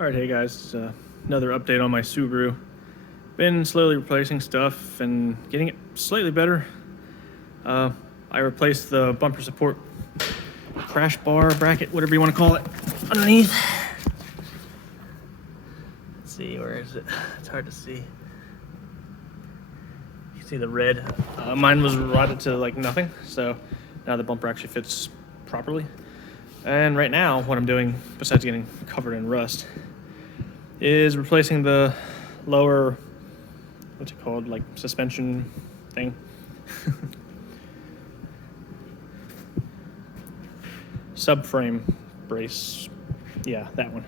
Alright, hey guys, another update on my Subaru. Been slowly replacing stuff and getting it slightly better. I replaced the bumper support crash bar bracket, whatever you want to call it, underneath. Let's see, where is it? It's hard to see. You can see the red. Mine was rotted to like nothing, so now the bumper actually fits properly. And right now, what I'm doing, besides getting covered in rust, is replacing the lower, what's it called, like suspension thing. Subframe brace. Yeah, that one.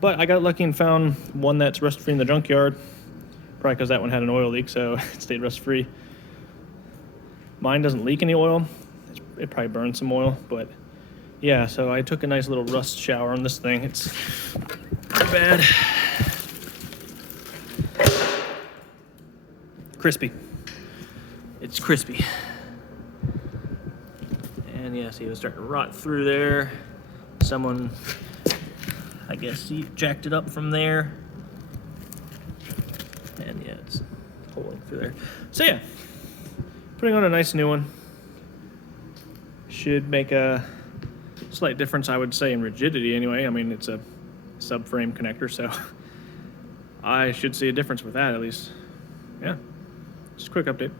But I got lucky and found one that's rust-free in the junkyard. Probably because that one had an oil leak, so it stayed rust-free. Mine doesn't leak any oil. It probably burned some oil, but yeah, so I took a nice little rust shower on this thing. It's not bad. Crispy. It's crispy. And yeah, see, it was starting to rot through there. Someone, I guess, he jacked it up from there. And yeah, it's holding through there. So yeah, putting on a nice new one should make a slight difference, I would say, in rigidity anyway. I mean, it's a subframe connector, so I should see a difference with that at least. Yeah, just a quick update.